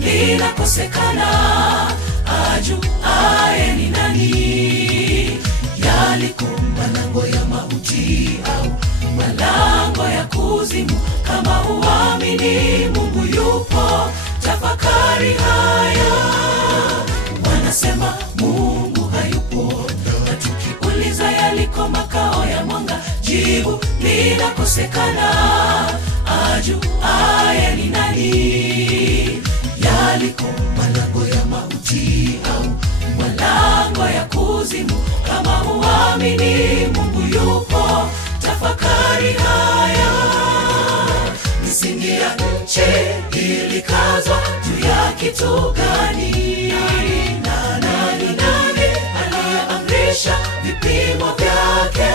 jibu linakosekana. Ajuaye ni nani? Yaliko malango ya mauti au malango ya kuzimu? Kama uamini Mungu yupo, tafakari haya. Wanasema Mungu hayupo, na tukiuliza yaliko makao ya mwanga, jibu linakosekana. Ajuaye ni nani? Yaliko malango ya mauti au malango ya kuzimu? Kama uamini Mungu yupo, tafakari haya. Misingi ya nchi ilikazwa juu ya kitu gani? Nani aliyeamrisha vipimo vyake?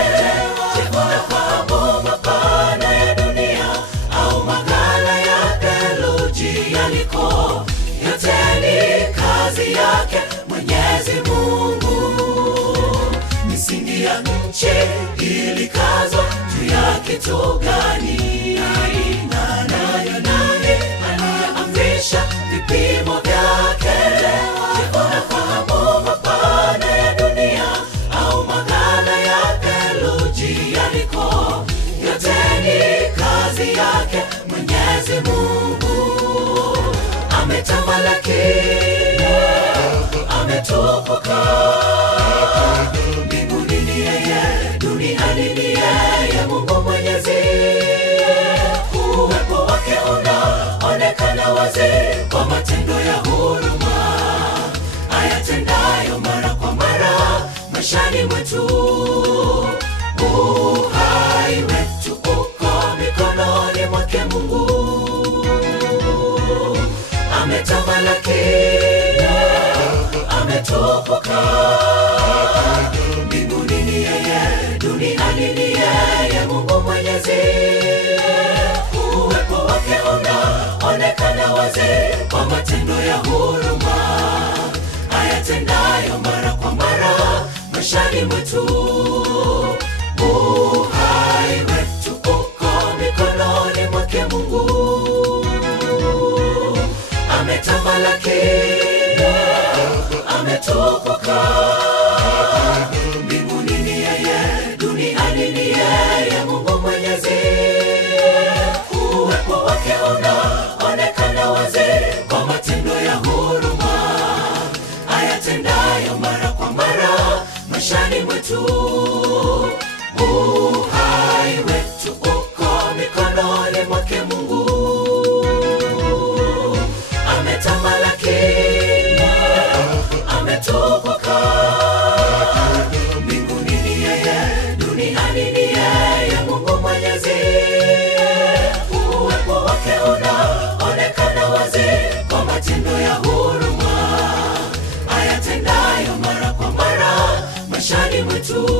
Je, unafahamu mapana ya dunia au maghala ya theluji yaliko? Yote ni kazi yake Mwenyezi Mungu. Misingi ya nchi ilikazwa juu ya kitu gani? Nani aliyeamrisha vipimo vyake? Je, unafahamu mapana ya dunia au maghala ya theluji yaliko? Yote ni kazi yake Mwenyezi Mungu. Ametamalaki, ametukuka. Mbinguni ni yeye, duniani ni yeye, Mungu Mwenyezi. Uwepo wake unaonekana wazi kwa matendo ya huruma ayatendayo mara kwa mara maishani mwetu. Uhai wetu uko mikononi mwake Mungu. Ametamalaki, ametukuka. Mbinguni ni yeye, duniani ni yeye, Mungu Mwenyezi. Uwepo wake unaonekana wazi kwa matendo ya huruma ayatendayo mara kwa mara maishani mwetu. Uhai wetu uko mikononi mwake Mungu. Ametamalaki, ametukuka. Mbinguni ni yeye, duniani ni yeye, Mungu Mwenyezi. Uwepo wake unaonekana wazi kwa matendo ya huruma ayatendayo mara kwa mara maishani mwetu. Uhai wetu uko mikononi mwake Mungu. Ametamalaki, ametukuka. Mbinguni ni yeye, duniani ni yeye, Mungu Mwenyezi. Uwepo wake unaonekana wazi kwa matendo ya huruma ayatendayo mara kwa mara maishani mwetu.